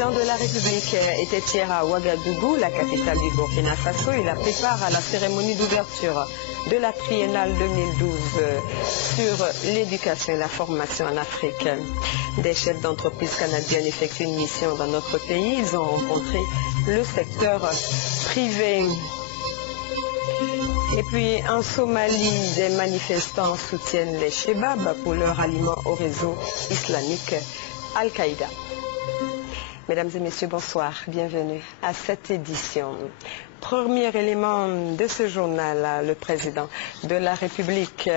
président de la République était hier à Ouagadougou, la capitale du Burkina Faso. Il a pris part à la cérémonie d'ouverture de la triennale 2012 sur l'éducation et la formation en Afrique. Des chefs d'entreprise canadiennes effectuent une mission dans notre pays. Ils ont rencontré le secteur privé. Et puis en Somalie, des manifestants soutiennent les Chebabs pour leur aliment au réseau islamique Al-Qaïda. Mesdames et messieurs, bonsoir. Bienvenue à cette édition. Premier élément de ce journal, le président de la République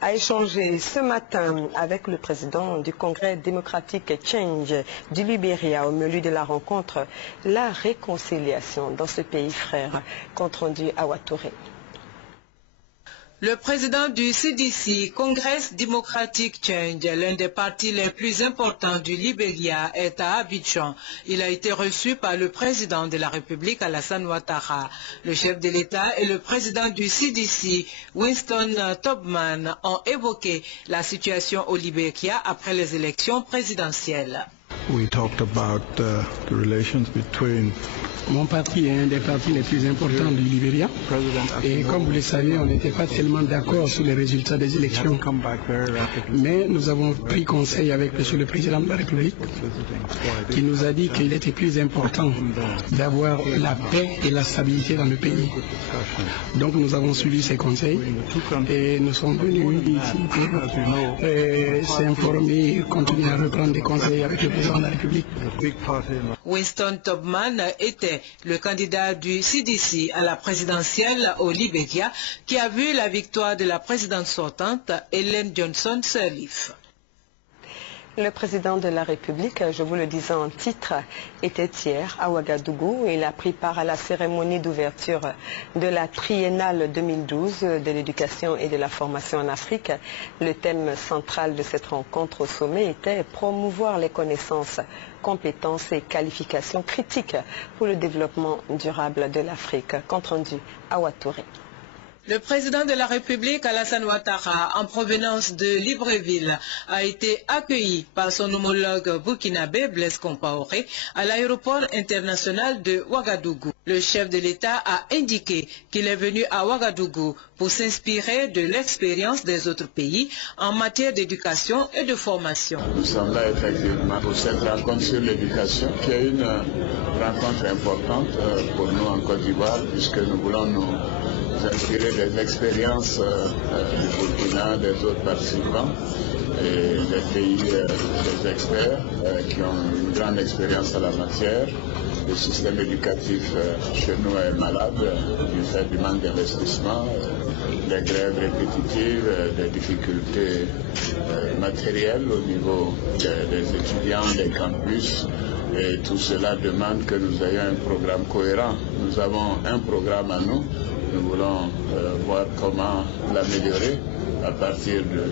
a échangé ce matin avec le président du Congrès démocratique Change du Libéria au menu de la rencontre, la réconciliation dans ce pays frère, compte rendu à Ouattouré. Le président du CDC, Congrès démocratique Change, l'un des partis les plus importants du Libéria, est à Abidjan. Il a été reçu par le président de la République, Alassane Ouattara. Le chef de l'État et le président du CDC, Winston Tubman, ont évoqué la situation au Libéria après les élections présidentielles. We talked about the relations between Mon parti est un des partis les plus importants du Libéria et comme vous le savez, on n'était pas tellement d'accord sur les résultats des élections. Mais nous avons pris conseil avec Monsieur le Président de la République qui nous a dit qu'il était plus important d'avoir la paix et la stabilité dans le pays. Donc nous avons suivi ces conseils et nous sommes venus ici pour s'informer et continuer à reprendre des conseils avec le Président de la République. Winston Tubman était le candidat du CDC à la présidentielle au Libéria qui a vu la victoire de la présidente sortante, Ellen Johnson Sirleaf. Le président de la République, je vous le disais en titre, était hier à Ouagadougou. Il a pris part à la cérémonie d'ouverture de la triennale 2012 de l'éducation et de la formation en Afrique. Le thème central de cette rencontre au sommet était promouvoir les connaissances, compétences et qualifications critiques pour le développement durable de l'Afrique. Compte rendu à Ouattouré. Le président de la République, Alassane Ouattara, en provenance de Libreville, a été accueilli par son homologue burkinabé, Blaise Compaoré, à l'aéroport international de Ouagadougou. Le chef de l'État a indiqué qu'il est venu à Ouagadougou pour s'inspirer de l'expérience des autres pays en matière d'éducation et de formation. Nous sommes là effectivement pour cette rencontre sur l'éducation, qui est une rencontre importante pour nous en Côte d'Ivoire, puisque nous voulons nous inspirer des expériences du Burkina, des autres participants et des pays, des experts qui ont une grande expérience en la matière. Le système éducatif chez nous est malade du fait du manque d'investissement, des grèves répétitives, des difficultés matérielles au niveau des étudiants, des campus. Et tout cela demande que nous ayons un programme cohérent. Nous avons un programme à nous. Nous voulons voir comment l'améliorer à partir de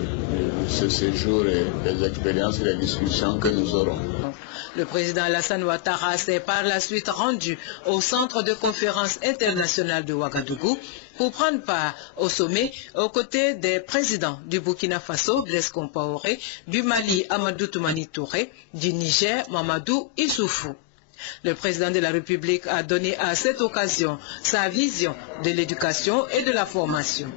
ce séjour et des expériences et des discussions que nous aurons. Le président Alassane Ouattara s'est par la suite rendu au centre de conférence internationale de Ouagadougou pour prendre part au sommet aux côtés des présidents du Burkina Faso, Blaise Compaoré, du Mali, Amadou Toumani Touré, du Niger, Mamadou Issoufou. Le président de la République a donné à cette occasion sa vision de l'éducation et de la formation.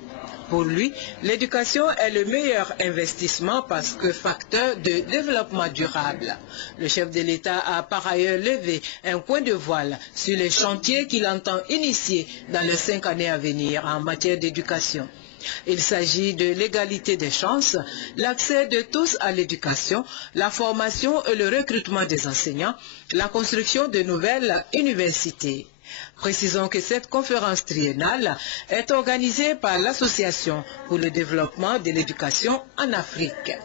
Pour lui, l'éducation est le meilleur investissement parce que facteur de développement durable. Le chef de l'État a par ailleurs levé un point de voile sur les chantiers qu'il entend initier dans les 5 années à venir en matière d'éducation. Il s'agit de l'égalité des chances, l'accès de tous à l'éducation, la formation et le recrutement des enseignants, la construction de nouvelles universités. Précisons que cette conférence triennale est organisée par l'Association pour le développement de l'éducation en Afrique.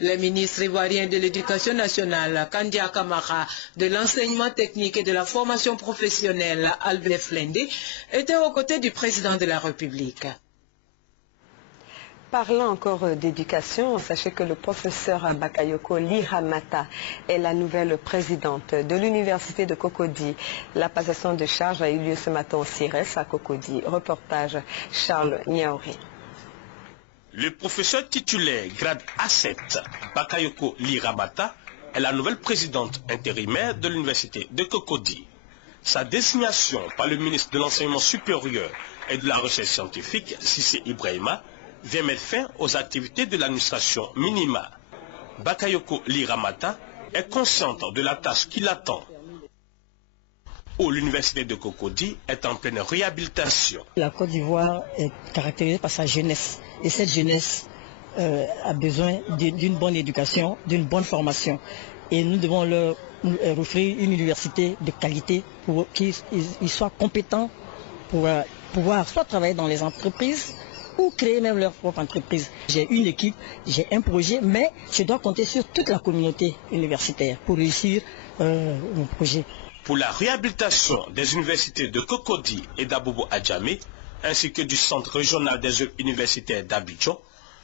Le ministre ivoirien de l'Éducation nationale, Kandia Kamara, de l'enseignement technique et de la formation professionnelle, Albert Flendé, était aux côtés du président de la République. Parlant encore d'éducation, sachez que le professeur Bakayoko Liramata est la nouvelle présidente de l'université de Cocody. La passation de charge a eu lieu ce matin au CIRES à Cocody. Reportage Charles Niaouri. Le professeur titulaire grade A7, Bakayoko Liramata, est la nouvelle présidente intérimaire de l'université de Cocody. Sa désignation par le ministre de l'Enseignement supérieur et de la Recherche scientifique, Cissé Ibrahima, vient mettre fin aux activités de l'administration minima. Bakayoko Liramata est consciente de la tâche qui l'attend. L'université de Cocody est en pleine réhabilitation. La Côte d'Ivoire est caractérisée par sa jeunesse. Et cette jeunesse a besoin d'une bonne éducation, d'une bonne formation. Et nous devons leur offrir une université de qualité pour qu'ils soient compétents pour pouvoir soit travailler dans les entreprises ou créer même leur propre entreprise. J'ai une équipe, j'ai un projet, mais je dois compter sur toute la communauté universitaire pour réussir mon projet. Pour la réhabilitation des universités de Cocody et d'Abobo Adjamé, ainsi que du centre régional des œuvres universitaires d'Abidjan,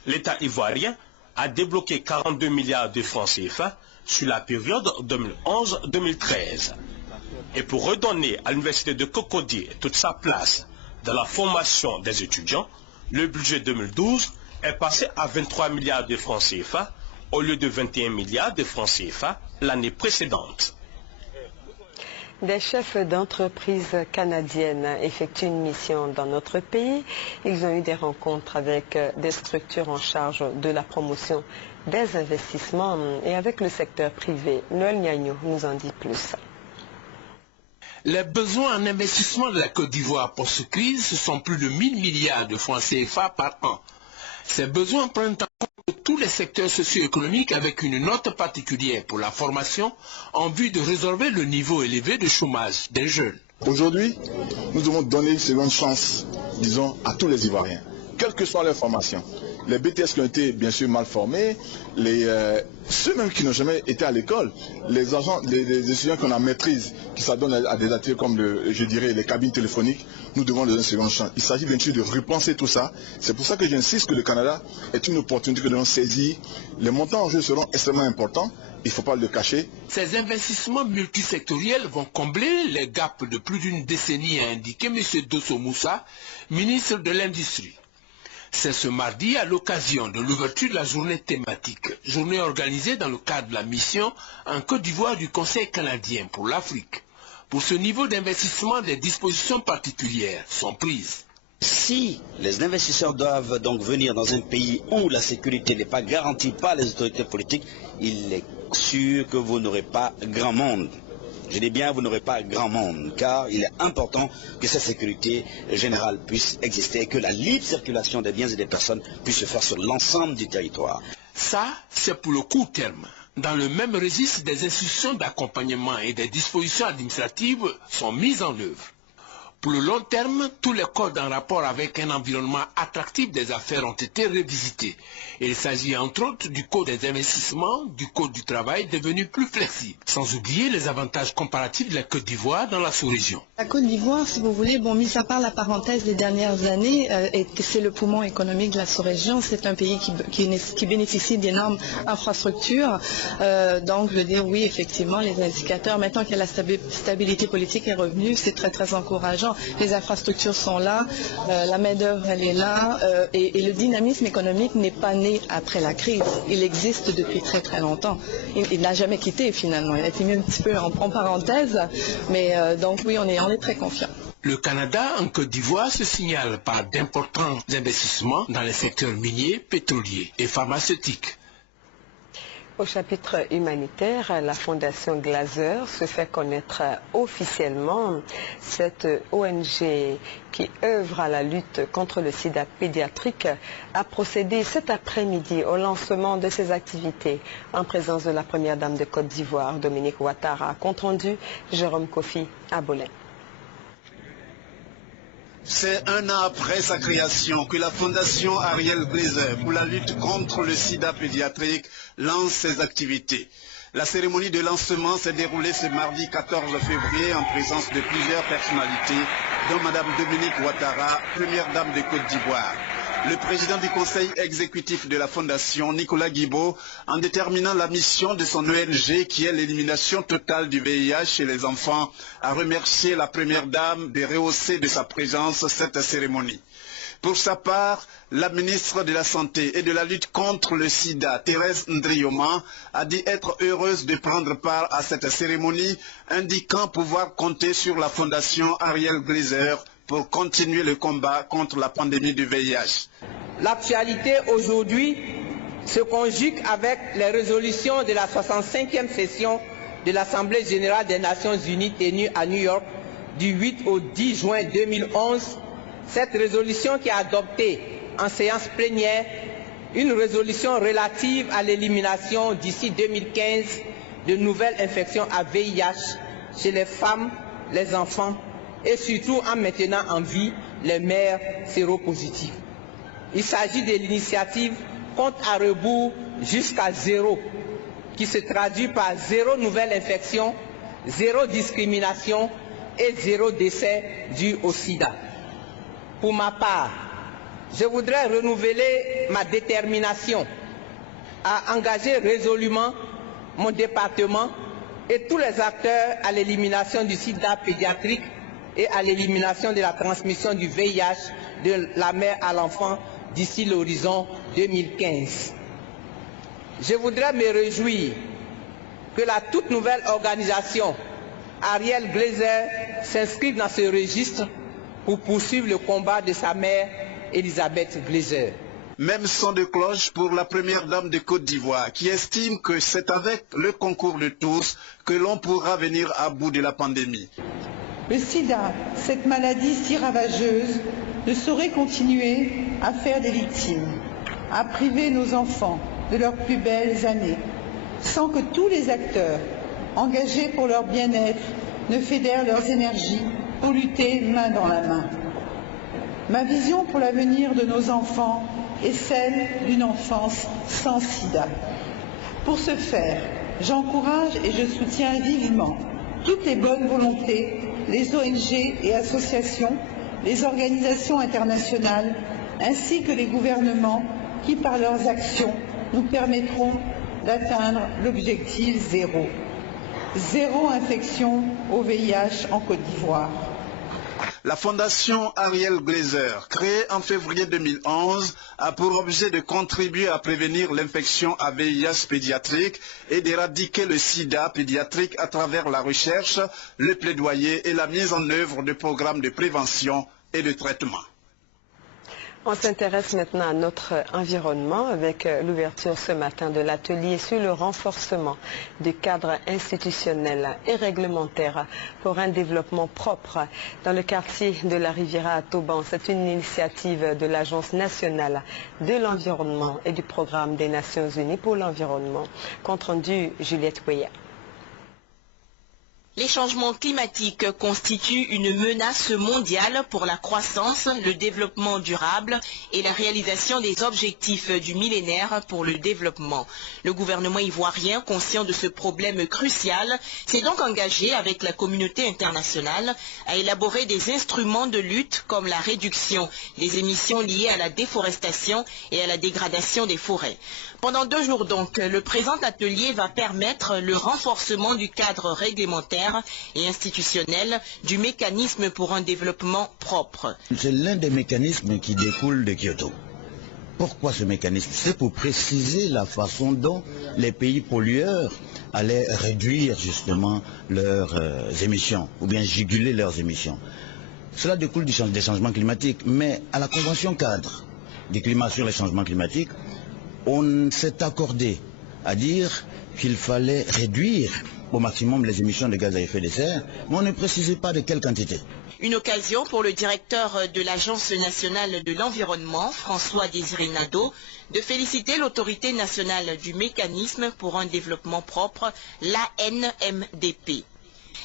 l'État ivoirien a débloqué 42 milliards de francs CFA sur la période 2011-2013. Et pour redonner à l'université de Cocody toute sa place dans la formation des étudiants, le budget 2012 est passé à 23 milliards de francs CFA au lieu de 21 milliards de francs CFA l'année précédente. Des chefs d'entreprise canadiennes effectuent une mission dans notre pays. Ils ont eu des rencontres avec des structures en charge de la promotion des investissements et avec le secteur privé. Noël Niagno nous en dit plus. Les besoins en investissement de la Côte d'Ivoire post-crise, ce sont plus de 1000 milliards de francs CFA par an. Ces besoins prennent en compte tous les secteurs socio-économiques avec une note particulière pour la formation en vue de résorber le niveau élevé de chômage des jeunes. Aujourd'hui, nous devons donner une seconde chance, disons, à tous les Ivoiriens, quelle que soit leur formation. Les BTS qui ont été bien sûr mal formés, ceux même qui n'ont jamais été à l'école, les étudiants qu'on a maîtrise, qui s'adonnent à des ateliers comme les cabines téléphoniques, nous devons leur donner une seconde chance. Il s'agit bien sûr de repenser tout ça. C'est pour ça que j'insiste que le Canada est une opportunité que nous devons saisir. Les montants en jeu seront extrêmement importants, il ne faut pas le cacher. Ces investissements multisectoriels vont combler les gaps de plus d'une décennie, a indiqué M. Dosso Moussa, ministre de l'Industrie. C'est ce mardi à l'occasion de l'ouverture de la journée thématique, journée organisée dans le cadre de la mission en Côte d'Ivoire du Conseil canadien pour l'Afrique. Pour ce niveau d'investissement, des dispositions particulières sont prises. Si les investisseurs doivent donc venir dans un pays où la sécurité n'est pas garantie par les autorités politiques, il est sûr que vous n'aurez pas grand monde. Je dis bien, vous n'aurez pas grand monde, car il est important que cette sécurité générale puisse exister et que la libre circulation des biens et des personnes puisse se faire sur l'ensemble du territoire. Ça, c'est pour le court terme. Dans le même registre, des institutions d'accompagnement et des dispositions administratives sont mises en œuvre. Pour le long terme, tous les codes en rapport avec un environnement attractif des affaires ont été revisités. Il s'agit entre autres du code des investissements, du code du travail devenu plus flexible, sans oublier les avantages comparatifs de la Côte d'Ivoire dans la sous-région. La Côte d'Ivoire, si vous voulez, mis à part la parenthèse des dernières années, c'est le poumon économique de la sous-région. C'est un pays qui bénéficie d'énormes infrastructures. Donc, je veux dire, oui, effectivement, les indicateurs, maintenant que la stabilité politique est revenue, c'est très, très encourageant. Les infrastructures sont là, la main-d'œuvre elle est là, et le dynamisme économique n'est pas né après la crise. Il existe depuis très très longtemps. Il n'a jamais quitté finalement. Il a été mis un petit peu en parenthèse, mais donc oui, on est très confiants. Le Canada en Côte d'Ivoire se signale par d'importants investissements dans les secteurs miniers, pétroliers et pharmaceutiques. Au chapitre humanitaire, la Fondation Glaser se fait connaître officiellement. Cette ONG qui œuvre à la lutte contre le sida pédiatrique a procédé cet après-midi au lancement de ses activités en présence de la première dame de Côte d'Ivoire, Dominique Ouattara. Compte rendu, Jérôme Kofi à Bolin. C'est un an après sa création que la Fondation Ariel Glaser pour la lutte contre le sida pédiatrique lance ses activités. La cérémonie de lancement s'est déroulée ce mardi 14 février en présence de plusieurs personnalités, dont Mme Dominique Ouattara, première dame de Côte d'Ivoire. Le président du conseil exécutif de la Fondation, Nicolas Guibault, en déterminant la mission de son ONG qui est l'élimination totale du VIH chez les enfants, a remercié la première dame de rehausser de sa présence cette cérémonie. Pour sa part, la ministre de la Santé et de la lutte contre le sida, Thérèse Ndrioma, a dit être heureuse de prendre part à cette cérémonie, indiquant pouvoir compter sur la fondation Ariel Glaser pour continuer le combat contre la pandémie du VIH. L'actualité aujourd'hui se conjugue avec les résolutions de la 65e session de l'Assemblée générale des Nations unies tenue à New York du 8 au 10 juin 2011. Cette résolution qui a adopté en séance plénière une résolution relative à l'élimination d'ici 2015 de nouvelles infections à VIH chez les femmes, les enfants et surtout en maintenant en vie les mères séropositives. Il s'agit de l'initiative compte à rebours jusqu'à zéro, qui se traduit par zéro nouvelle infection, zéro discrimination et zéro décès dû au sida. Pour ma part, je voudrais renouveler ma détermination à engager résolument mon département et tous les acteurs à l'élimination du sida pédiatrique et à l'élimination de la transmission du VIH de la mère à l'enfant d'ici l'horizon 2015. Je voudrais me réjouir que la toute nouvelle organisation Ariel Glaser s'inscrive dans ce registre pour poursuivre le combat de sa mère Elisabeth Glaser. Même son de cloche pour la première dame de Côte d'Ivoire qui estime que c'est avec le concours de tous que l'on pourra venir à bout de la pandémie. Le sida, cette maladie si ravageuse, ne saurait continuer à faire des victimes, à priver nos enfants de leurs plus belles années, sans que tous les acteurs engagés pour leur bien-être ne fédèrent leurs énergies pour lutter main dans la main. Ma vision pour l'avenir de nos enfants est celle d'une enfance sans sida. Pour ce faire, j'encourage et je soutiens vivement toutes les bonnes volontés, les ONG et associations, les organisations internationales, ainsi que les gouvernements qui, par leurs actions, nous permettront d'atteindre l'objectif zéro. Zéro infection au VIH en Côte d'Ivoire. La fondation Ariel Glaser, créée en février 2011, a pour objet de contribuer à prévenir l'infection à VIH pédiatrique et d'éradiquer le sida pédiatrique à travers la recherche, le plaidoyer et la mise en œuvre de programmes de prévention et de traitement. On s'intéresse maintenant à notre environnement avec l'ouverture ce matin de l'atelier sur le renforcement du cadre institutionnel et réglementaire pour un développement propre dans le quartier de la Riviera à Toban. C'est une initiative de l'Agence nationale de l'environnement et du programme des Nations unies pour l'environnement. Compte rendu Juliette Weya. Les changements climatiques constituent une menace mondiale pour la croissance, le développement durable et la réalisation des objectifs du millénaire pour le développement. Le gouvernement ivoirien, conscient de ce problème crucial, s'est donc engagé avec la communauté internationale à élaborer des instruments de lutte comme la réduction des émissions liées à la déforestation et à la dégradation des forêts. Pendant 2 jours donc, le présent atelier va permettre le renforcement du cadre réglementaire et institutionnel du mécanisme pour un développement propre. C'est l'un des mécanismes qui découle de Kyoto. Pourquoi ce mécanisme? C'est pour préciser la façon dont les pays pollueurs allaient réduire justement leurs émissions, ou bien juguler leurs émissions. Cela découle des changements climatiques, mais à la Convention cadre du climat sur les changements climatiques, on s'est accordé à dire qu'il fallait réduire au maximum les émissions de gaz à effet de serre, mais on ne précisait pas de quelle quantité. Une occasion pour le directeur de l'Agence nationale de l'environnement, François-Désiré Nadeau, de féliciter l'autorité nationale du mécanisme pour un développement propre, l'ANMDP.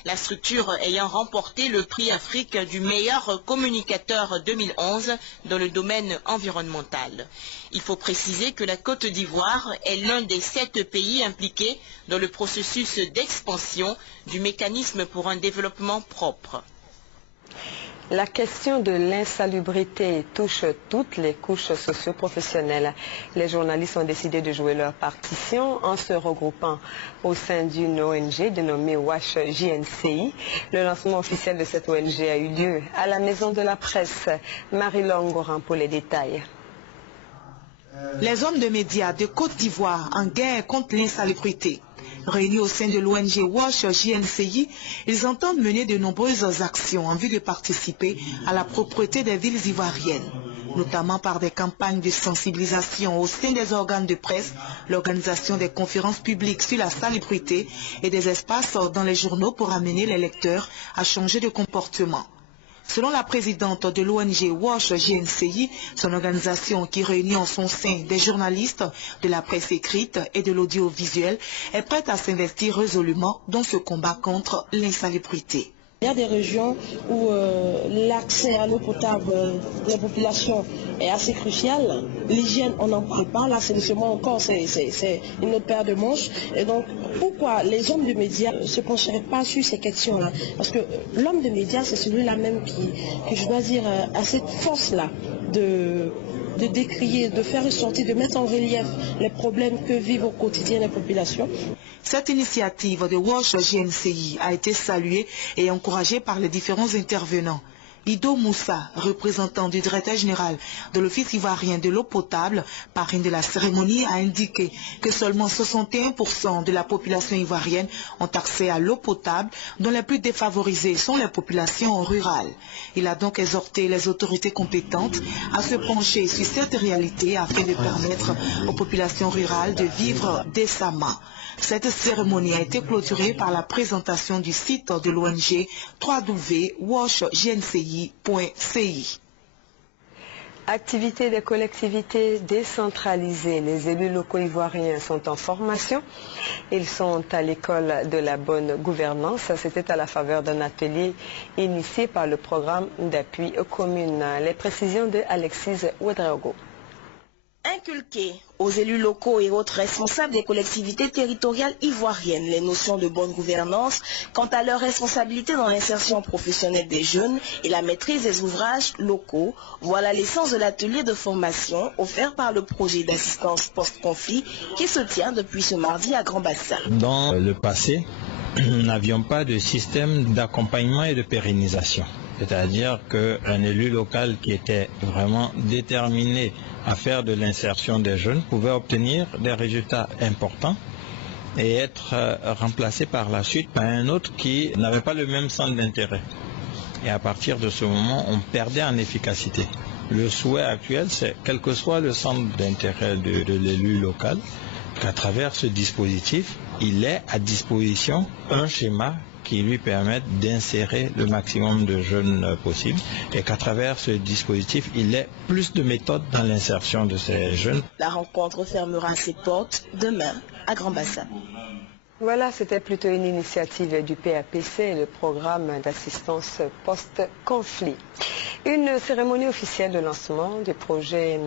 La structure ayant remporté le prix Afrique du meilleur communicateur 2011 dans le domaine environnemental. Il faut préciser que la Côte d'Ivoire est l'un des 7 pays impliqués dans le processus d'expansion du mécanisme pour un développement propre. La question de l'insalubrité touche toutes les couches socio-professionnelles. Les journalistes ont décidé de jouer leur partition en se regroupant au sein d'une ONG dénommée WASH JNCI. Le lancement officiel de cette ONG a eu lieu à la Maison de la Presse. Marie-Laure Ngoran pour les détails. Les hommes de médias de Côte d'Ivoire en guerre contre l'insalubrité. Réunis au sein de l'ONG WASH JNCI, ils entendent mener de nombreuses actions en vue de participer à la propreté des villes ivoiriennes, notamment par des campagnes de sensibilisation au sein des organes de presse, l'organisation des conférences publiques sur la salubrité et des espaces dans les journaux pour amener les lecteurs à changer de comportement. Selon la présidente de l'ONG WASH JNCI, son organisation qui réunit en son sein des journalistes, de la presse écrite et de l'audiovisuel, est prête à s'investir résolument dans ce combat contre l'insalubrité. Il y a des régions où l'accès à l'eau potable des populations est assez crucial. L'hygiène, on n'en parle pas. L'assainissement encore, c'est une autre paire de manches. Et donc, pourquoi les hommes de médias ne se pencheraient pas sur ces questions-là? Parce que l'homme de médias, c'est celui-là même qui, je dois dire, a cette force-là de décrier, de faire ressortir, de mettre en relief les problèmes que vivent au quotidien les populations. Cette initiative de WASH JNCI a été saluée et encouragée par les différents intervenants. Ido Moussa, représentant du directeur général de l'Office ivoirien de l'eau potable, parrain de la cérémonie, a indiqué que seulement 61% de la population ivoirienne ont accès à l'eau potable, dont les plus défavorisées sont les populations rurales. Il a donc exhorté les autorités compétentes à se pencher sur cette réalité afin de permettre aux populations rurales de vivre décemment. Cette cérémonie a été clôturée par la présentation du site de l'ONG www.washjnci.ci. Activité des collectivités décentralisées. Les élus locaux ivoiriens sont en formation. Ils sont à l'école de la bonne gouvernance. C'était à la faveur d'un atelier initié par le programme d'appui aux communes. Les précisions de Alexis Ouedraogo. Inculquer aux élus locaux et autres responsables des collectivités territoriales ivoiriennes les notions de bonne gouvernance quant à leur responsabilité dans l'insertion professionnelle des jeunes et la maîtrise des ouvrages locaux. Voilà l'essence de l'atelier de formation offert par le projet d'assistance post-conflit qui se tient depuis ce mardi à Grand Bassin. Dans le passé, nous n'avions pas de système d'accompagnement et de pérennisation. C'est-à-dire qu'un élu local qui était vraiment déterminé à faire de l'insertion des jeunes pouvait obtenir des résultats importants et être remplacé par la suite par un autre qui n'avait pas le même centre d'intérêt. Et à partir de ce moment, on perdait en efficacité. Le souhait actuel, c'est, quel que soit le centre d'intérêt de l'élu local, qu'à travers ce dispositif, il ait à disposition un schéma qui lui permettent d'insérer le maximum de jeunes possible et qu'à travers ce dispositif, il ait plus de méthodes dans l'insertion de ces jeunes. La rencontre fermera ses portes demain à Grand Bassin. Voilà, c'était plutôt une initiative du PAPC, le programme d'assistance post-conflit. Une cérémonie officielle de lancement du projet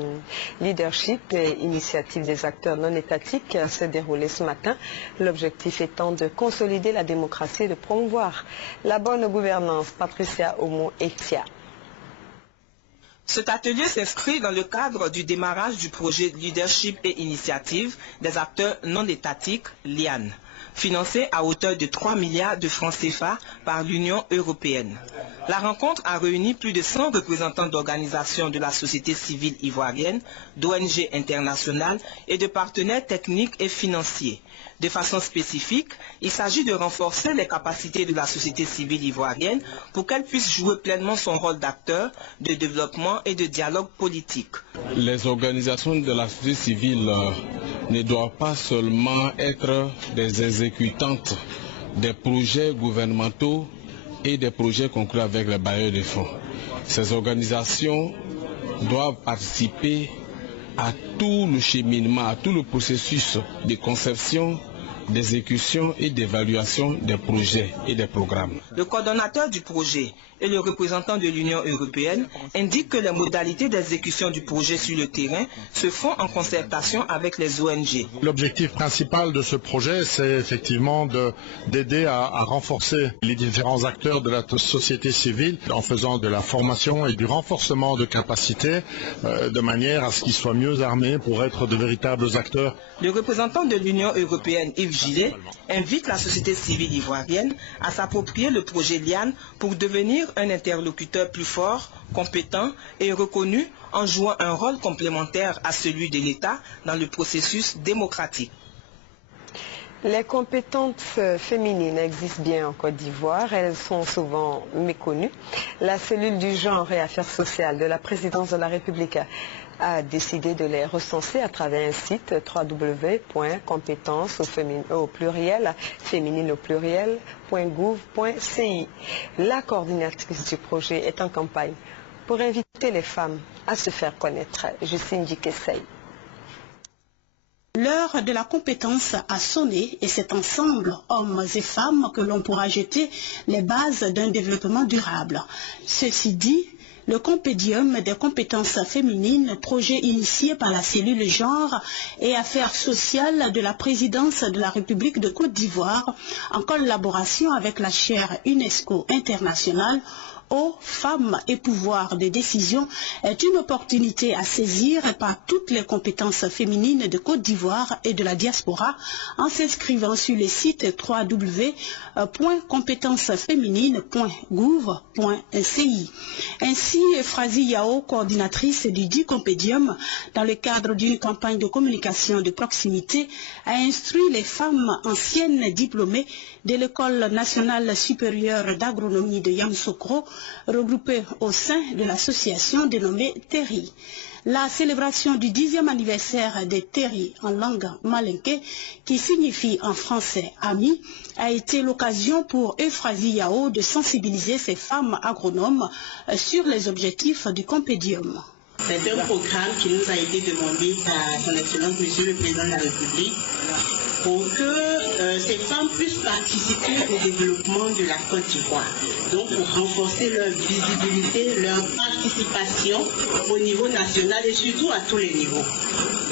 Leadership et initiative des acteurs non étatiques s'est déroulée ce matin. L'objectif étant de consolider la démocratie et de promouvoir la bonne gouvernance. Patricia Omo-Etia. Cet atelier s'inscrit dans le cadre du démarrage du projet Leadership et initiative des acteurs non étatiques, LIAN, financé à hauteur de 3 milliards de francs CFA par l'Union européenne. La rencontre a réuni plus de 100 représentants d'organisations de la société civile ivoirienne, d'ONG internationales et de partenaires techniques et financiers. De façon spécifique, il s'agit de renforcer les capacités de la société civile ivoirienne pour qu'elle puisse jouer pleinement son rôle d'acteur de développement et de dialogue politique. Les organisations de la société civile ne doivent pas seulement être des exécutantes des projets gouvernementaux et des projets conclus avec les bailleurs de fonds. Ces organisations doivent participer à tout le cheminement, à tout le processus de conception, d'exécution et d'évaluation des projets et des programmes. Le coordonnateur du projet et le représentant de l'Union européenne indiquent que les modalités d'exécution du projet sur le terrain se font en concertation avec les ONG. L'objectif principal de ce projet, c'est effectivement d'aider à renforcer les différents acteurs de la société civile en faisant de la formation et du renforcement de capacités de manière à ce qu'ils soient mieux armés pour être de véritables acteurs. Le représentant de l'Union européenne, Yves Gillet, invite la société civile ivoirienne à s'approprier le projet Liane pour devenir un interlocuteur plus fort, compétent et reconnu en jouant un rôle complémentaire à celui de l'État dans le processus démocratique. Les compétences féminines existent bien en Côte d'Ivoire, elles sont souvent méconnues. La cellule du genre et affaires sociales de la présidence de la République a décidé de les recenser à travers un site www.compétences@féminines.gouv.ci. La coordinatrice du projet est en campagne pour inviter les femmes à se faire connaître. Justine Dikessey. L'heure de la compétence a sonné et c'est ensemble, hommes et femmes, que l'on pourra jeter les bases d'un développement durable. Ceci dit, le Compédium des compétences féminines, projet initié par la cellule genre et affaires sociales de la présidence de la République de Côte d'Ivoire, en collaboration avec la chaire UNESCO internationale, aux femmes et pouvoir de décision, est une opportunité à saisir par toutes les compétences féminines de Côte d'Ivoire et de la diaspora en s'inscrivant sur le site www.compétencesféminines.gouv.ci. Ainsi, Frazi Yao, coordinatrice du dit Compédium, dans le cadre d'une campagne de communication de proximité, a instruit les femmes anciennes diplômées de l'École nationale supérieure d'agronomie de Yamoussoukro, regroupées au sein de l'association dénommée TERI. La célébration du 10e anniversaire des TERI en langue malinké, qui signifie en français « ami », a été l'occasion pour Euphrasie Yao de sensibiliser ces femmes agronomes sur les objectifs du Compédium. C'est un programme qui nous a été demandé par son Excellence Monsieur le Président de la République pour que ces femmes puissent participer au développement de la Côte d'Ivoire. Donc pour renforcer leur visibilité, leur participation au niveau national et surtout à tous les niveaux.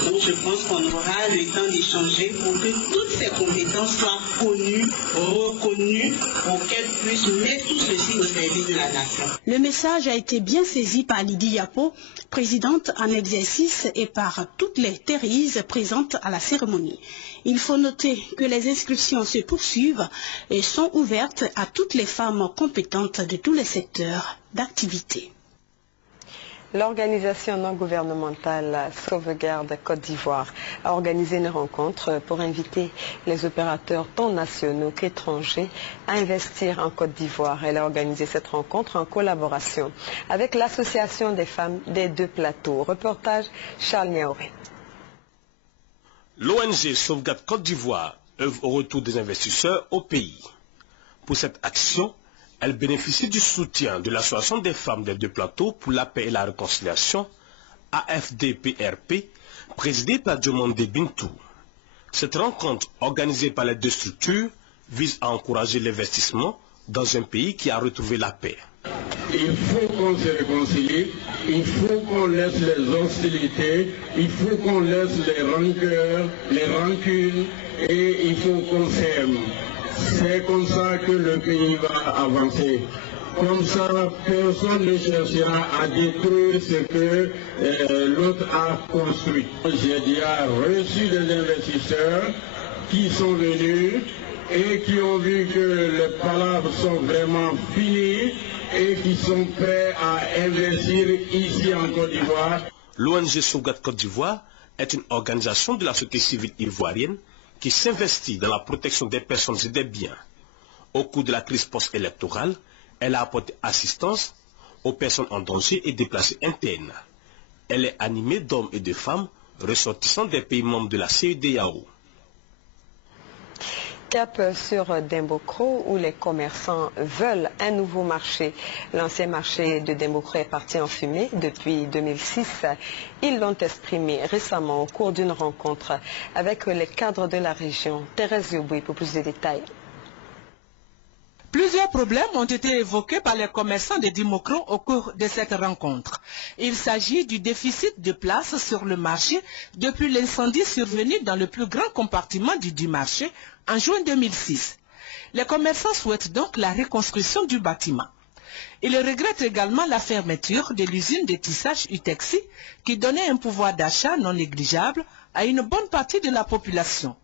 Donc je pense qu'on aura le temps d'échanger pour que toutes ces compétences soient connues, reconnues, pour qu'elles puissent mettre tout ceci au service de la nation. Le message a été bien saisi par Lydie Yapo, présidente en exercice, et par toutes les terrises présentes à la cérémonie. Il faut noter que les inscriptions se poursuivent et sont ouvertes à toutes les femmes compétentes de tous les secteurs d'activité. L'organisation non gouvernementale Sauvegarde Côte d'Ivoire a organisé une rencontre pour inviter les opérateurs tant nationaux qu'étrangers à investir en Côte d'Ivoire. Elle a organisé cette rencontre en collaboration avec l'Association des femmes des deux plateaux. Reportage Charles Niaouré. L'ONG Sauvegarde Côte d'Ivoire œuvre au retour des investisseurs au pays. Pour cette action, elle bénéficie du soutien de l'Association des femmes des deux plateaux pour la paix et la réconciliation, AFDPRP, présidée par Diomandé Bintou. Cette rencontre, organisée par les deux structures, vise à encourager l'investissement dans un pays qui a retrouvé la paix. Il faut qu'on se réconcilie, il faut qu'on laisse les hostilités, il faut qu'on laisse les rancœurs, les rancunes, et il faut qu'on s'aime. C'est comme ça que le pays va avancer. Comme ça, personne ne cherchera à détruire ce que l'autre a construit. J'ai déjà reçu des investisseurs qui sont venus et qui ont vu que les palabres sont vraiment finies et qui sont prêts à investir ici en Côte d'Ivoire. L'ONG Sauvegarde Côte d'Ivoire est une organisation de la société civile ivoirienne qui s'investit dans la protection des personnes et des biens. Au cours de la crise post-électorale, elle a apporté assistance aux personnes en danger et déplacées internes. Elle est animée d'hommes et de femmes ressortissant des pays membres de la CEDEAO. Cap sur Dembokro où les commerçants veulent un nouveau marché. L'ancien marché de Dembokro est parti en fumée depuis 2006. Ils l'ont exprimé récemment au cours d'une rencontre avec les cadres de la région. Thérèse Yoboué pour plus de détails. Plusieurs problèmes ont été évoqués par les commerçants de Dembokro au cours de cette rencontre. Il s'agit du déficit de place sur le marché depuis l'incendie survenu dans le plus grand compartiment du marché en juin 2006. Les commerçants souhaitent donc la reconstruction du bâtiment. Ils regrettent également la fermeture de l'usine de tissage Utexi qui donnait un pouvoir d'achat non négligeable à une bonne partie de la population.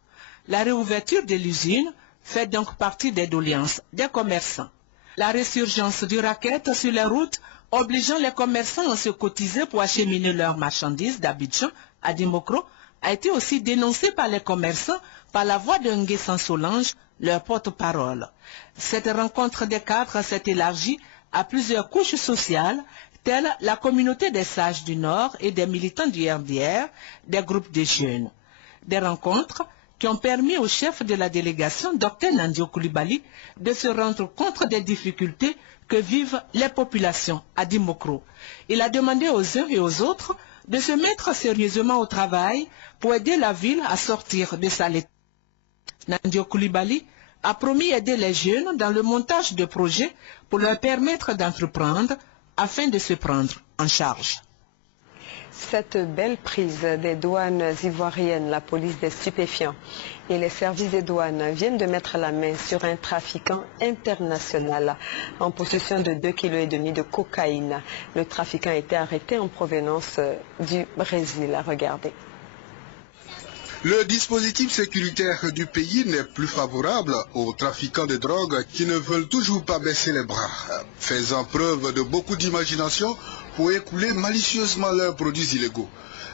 La réouverture de l'usine fait donc partie des doléances des commerçants. La résurgence du racket sur les routes obligeant les commerçants à se cotiser pour acheminer leurs marchandises d'Abidjan à Dembokro a été aussi dénoncée par les commerçants par la voix de Nguessan Solange, leur porte-parole. Cette rencontre des cadres s'est élargie à plusieurs couches sociales, telles la communauté des sages du Nord et des militants du RDR, des groupes de jeunes. Des rencontres qui ont permis au chef de la délégation, Dr Nandio Koulibaly, de se rendre compte des difficultés que vivent les populations à Dembokro. Il a demandé aux uns et aux autres de se mettre sérieusement au travail pour aider la ville à sortir de sa léthargie. Nandio Koulibaly a promis aider les jeunes dans le montage de projets pour leur permettre d'entreprendre afin de se prendre en charge. Cette belle prise des douanes ivoiriennes, la police des stupéfiants et les services des douanes viennent de mettre la main sur un trafiquant international en possession de 2,5 kg de cocaïne. Le trafiquant a été arrêté en provenance du Brésil. Regardez. Le dispositif sécuritaire du pays n'est plus favorable aux trafiquants de drogue qui ne veulent toujours pas baisser les bras, faisant preuve de beaucoup d'imagination pour écouler malicieusement leurs produits illégaux.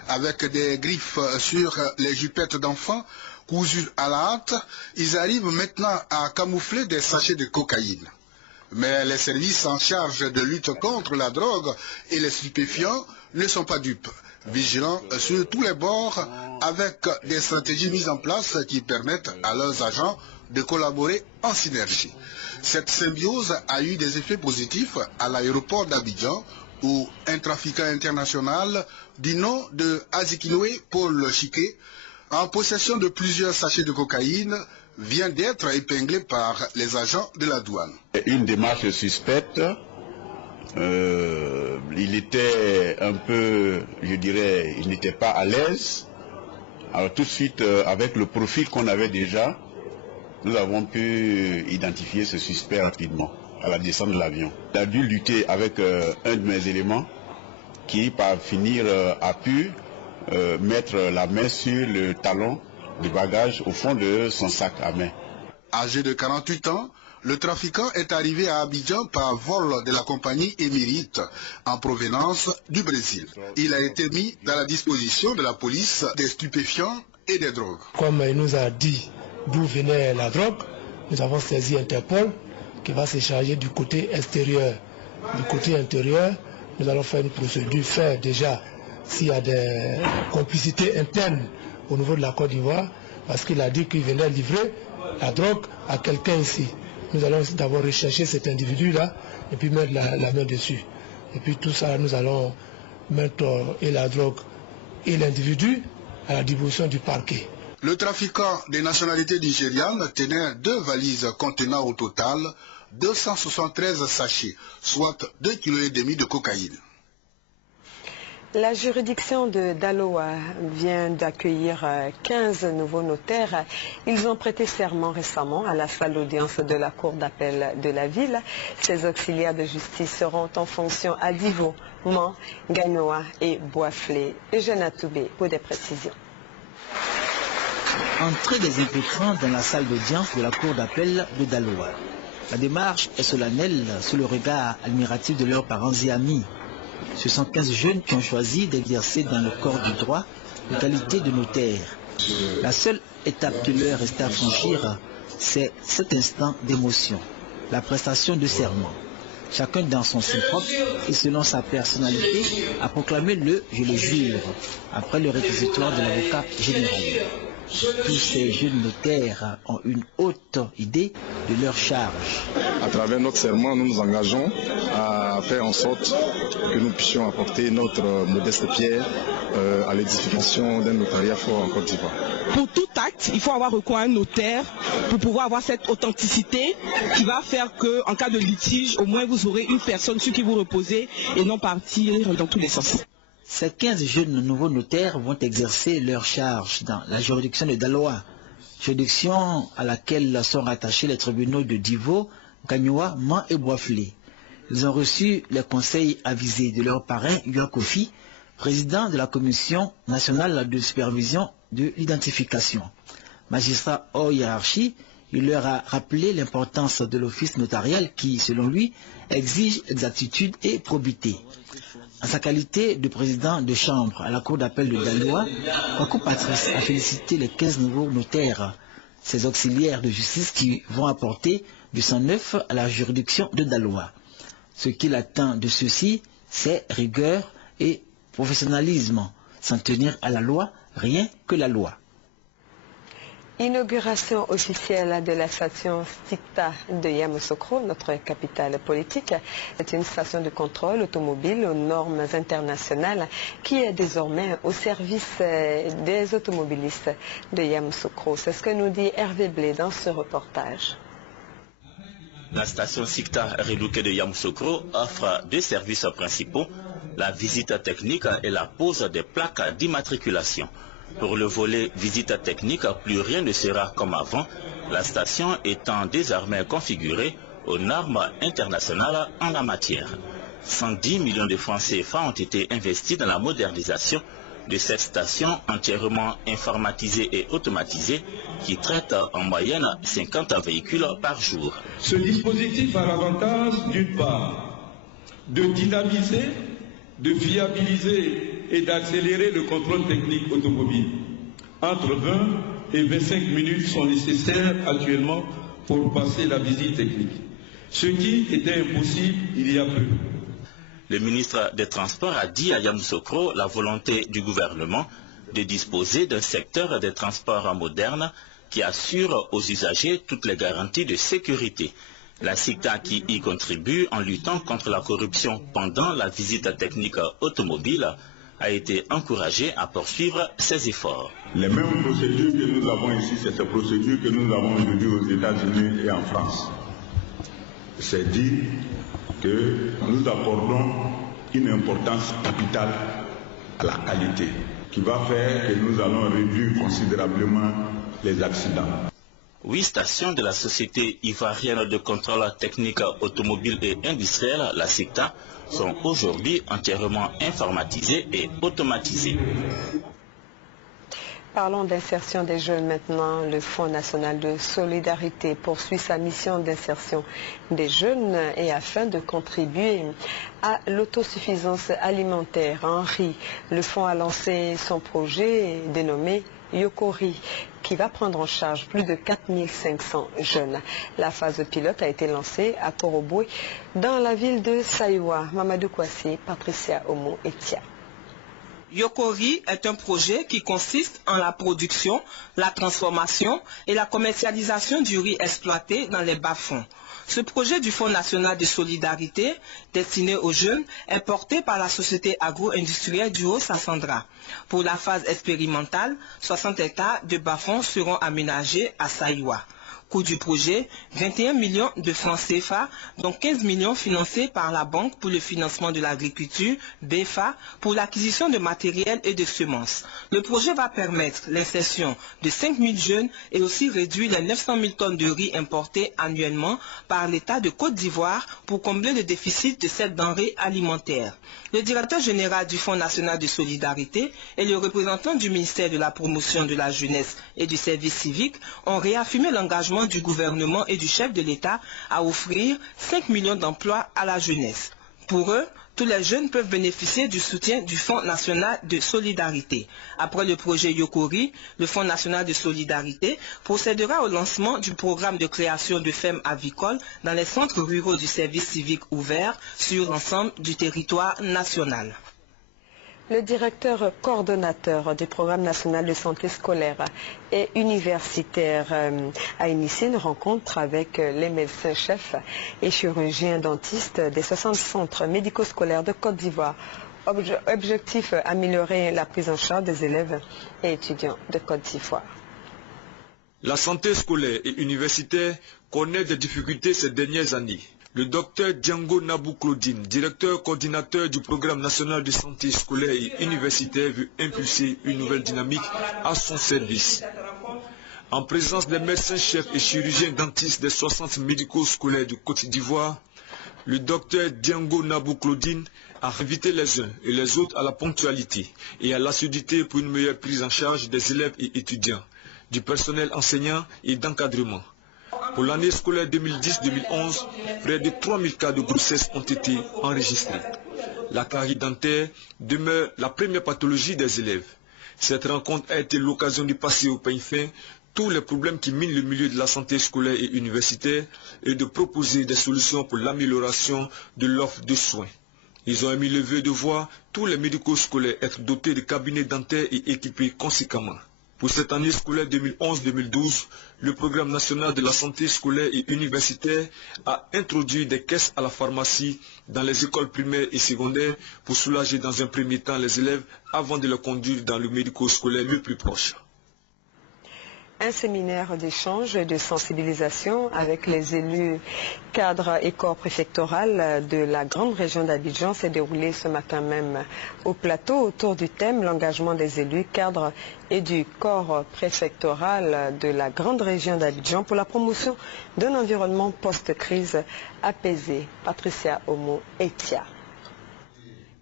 Avec des griffes sur les jupettes d'enfants cousues à la hâte, ils arrivent maintenant à camoufler des sachets de cocaïne. Mais les services en charge de lutte contre la drogue et les stupéfiants ne sont pas dupes, vigilants sur tous les bords avec des stratégies mises en place qui permettent à leurs agents de collaborer en synergie. Cette symbiose a eu des effets positifs à l'aéroport d'Abidjan où un trafiquant international du nom de Azikinoé Paul Chiquet, en possession de plusieurs sachets de cocaïne, vient d'être épinglé par les agents de la douane. Une démarche suspecte, il était un peu, je dirais, il n'était pas à l'aise. Alors tout de suite, avec le profil qu'on avait déjà, nous avons pu identifier ce suspect rapidement à la descente de l'avion. Il a dû lutter avec un de mes éléments qui, par finir, a pu mettre la main sur le talon de bagage au fond de son sac à main. Âgé de 48 ans, le trafiquant est arrivé à Abidjan par vol de la compagnie Émérite en provenance du Brésil. Il a été mis dans la disposition de la police des stupéfiants et des drogues. Comme il nous a dit d'où venait la drogue, nous avons saisi Interpol qui va se charger du côté extérieur. Du côté intérieur, nous allons faire une procédure, faire déjà s'il y a des complicités internes au niveau de la Côte d'Ivoire, parce qu'il a dit qu'il venait livrer la drogue à quelqu'un ici. Nous allons d'abord rechercher cet individu-là et puis mettre la main dessus. Et puis tout ça, nous allons mettre et la drogue et l'individu à la disposition du parquet. Le trafiquant des nationalités nigérianes tenait 2 valises contenant au total 273 sachets, soit 2,5 kg de cocaïne. La juridiction de Daloa vient d'accueillir 15 nouveaux notaires. Ils ont prêté serment récemment à la salle d'audience de la cour d'appel de la ville. Ces auxiliaires de justice seront en fonction à Divo, Man, Ganoa et Boisflé. Eugène Atoubé pour des précisions. Entrée des impétrants dans la salle d'audience de la cour d'appel de Daloa. La démarche est solennelle sous le regard admiratif de leurs parents et amis. Ce sont 15 jeunes qui ont choisi d'exercer dans le corps du droit la qualité de notaire. La seule étape qui leur restait à franchir, c'est cet instant d'émotion, la prestation de serment. Chacun dans son style propre et selon sa personnalité a proclamé le « je le jure » après le réquisitoire de l'avocat général. Tous ces jeunes notaires ont une haute idée de leur charge. À travers notre serment, nous nous engageons à faire en sorte que nous puissions apporter notre modeste pierre à l'édification d'un notariat fort en Côte d'Ivoire. Pour tout acte, il faut avoir recours à un notaire pour pouvoir avoir cette authenticité qui va faire qu'en cas de litige, au moins vous aurez une personne sur qui vous reposez et non partir dans tous les sens. Ces 15 jeunes nouveaux notaires vont exercer leur charge dans la juridiction de Daloa, juridiction à laquelle sont rattachés les tribunaux de Divo, Gagnoa, Man et Boisflé. Ils ont reçu les conseils avisés de leur parrain Yuakofi, président de la Commission nationale de supervision de l'identification. Magistrat hors hiérarchie, il leur a rappelé l'importance de l'office notarial qui, selon lui, exige exactitude et probité. En sa qualité de président de chambre à la cour d'appel de Daloa, Kwaku Patrice a félicité les 15 nouveaux notaires, ces auxiliaires de justice qui vont apporter du sang neuf à la juridiction de Daloa. Ce qu'il attend de ceux-ci, c'est rigueur et professionnalisme, s'en tenir à la loi, rien que la loi. Inauguration officielle de la station STICTA de Yamoussoukro, notre capitale politique. C'est une station de contrôle automobile aux normes internationales qui est désormais au service des automobilistes de Yamoussoukro. C'est ce que nous dit Hervé Blé dans ce reportage. La station STICTA Relouqué de Yamoussoukro offre deux services principaux, la visite technique et la pose des plaques d'immatriculation. Pour le volet visite technique, plus rien ne sera comme avant, la station étant désormais configurée aux normes internationales en la matière. 110 millions de francs CFA ont été investis dans la modernisation de cette station entièrement informatisée et automatisée qui traite en moyenne 50 véhicules par jour. Ce dispositif a l'avantage d'une part de dynamiser, de fiabiliser et d'accélérer le contrôle technique automobile. Entre 20 et 25 minutes sont nécessaires actuellement pour passer la visite technique, ce qui était impossible il y a peu. Le ministre des Transports a dit à Yamoussoukro la volonté du gouvernement de disposer d'un secteur des transports modernes qui assure aux usagers toutes les garanties de sécurité. La STICTA qui y contribue en luttant contre la corruption pendant la visite technique automobile a été encouragée à poursuivre ses efforts. Les mêmes procédures que nous avons ici, c'est ces procédures que nous avons aujourd'hui aux États-Unis et en France. C'est dire que nous accordons une importance capitale à la qualité, qui va faire que nous allons réduire considérablement les accidents. 8 stations de la Société ivoirienne de contrôle technique automobile et industriel, la STICTA, sont aujourd'hui entièrement informatisées et automatisées. Parlons d'insertion des jeunes maintenant. Le Fonds national de solidarité poursuit sa mission d'insertion des jeunes et afin de contribuer à l'autosuffisance alimentaire en riz. Le fonds a lancé son projet dénommé Yokori, qui va prendre en charge plus de 4500 jeunes. La phase pilote a été lancée à Koroboué, dans la ville de Saïwa. Mamadou Kouassi, Patricia Omo et Tia. Yokori est un projet qui consiste en la production, la transformation et la commercialisation du riz exploité dans les bas-fonds. Ce projet du Fonds national de solidarité destiné aux jeunes est porté par la société agro-industrielle du Haut-Sassandra. Pour la phase expérimentale, 60 hectares de bas-fonds seront aménagés à Saïwa. Coût du projet, 21 millions de francs CFA, dont 15 millions financés par la Banque pour le financement de l'agriculture, BFA, pour l'acquisition de matériel et de semences. Le projet va permettre l'insertion de 5 000 jeunes et aussi réduire les 900 000 tonnes de riz importées annuellement par l'État de Côte d'Ivoire pour combler le déficit de cette denrée alimentaire. Le directeur général du Fonds national de solidarité et le représentant du ministère de la promotion de la jeunesse et du service civique ont réaffirmé l'engagement du gouvernement et du chef de l'État à offrir 5 millions d'emplois à la jeunesse. Pour eux, tous les jeunes peuvent bénéficier du soutien du Fonds national de solidarité. Après le projet Yokori, le Fonds national de solidarité procédera au lancement du programme de création de fermes avicoles dans les centres ruraux du service civique ouvert sur l'ensemble du territoire national. Le directeur coordonnateur du programme national de santé scolaire et universitaire a initié une rencontre avec les médecins-chefs et chirurgiens dentistes des 60 centres médico-scolaires de Côte d'Ivoire. Objectif, améliorer la prise en charge des élèves et étudiants de Côte d'Ivoire. La santé scolaire et universitaire connaît des difficultés ces dernières années. Le docteur Django Nabou Claudine, directeur coordinateur du programme national de santé scolaire et universitaire, veut impulser une nouvelle dynamique à son service. En présence des médecins-chefs et chirurgiens dentistes des 60 médico-scolaires de Côte d'Ivoire, le docteur Django Nabou Claudine a invité les uns et les autres à la ponctualité et à l'assiduité pour une meilleure prise en charge des élèves et étudiants, du personnel enseignant et d'encadrement. Pour l'année scolaire 2010-2011, près de 3000 cas de grossesse ont été enregistrés. La carie dentaire demeure la première pathologie des élèves. Cette rencontre a été l'occasion de passer au peigne fin tous les problèmes qui minent le milieu de la santé scolaire et universitaire et de proposer des solutions pour l'amélioration de l'offre de soins. Ils ont émis le vœu de voir tous les médicaux scolaires être dotés de cabinets dentaires et équipés conséquemment. Pour cette année scolaire 2011-2012, le programme national de la santé scolaire et universitaire a introduit des caisses à la pharmacie dans les écoles primaires et secondaires pour soulager dans un premier temps les élèves avant de les conduire dans le médico-scolaire le plus proche. Un séminaire d'échange et de sensibilisation avec les élus, cadres et corps préfectoral de la grande région d'Abidjan s'est déroulé ce matin même au plateau autour du thème l'engagement des élus, cadres et du corps préfectoral de la grande région d'Abidjan pour la promotion d'un environnement post-crise apaisé. Patricia Omo Etia.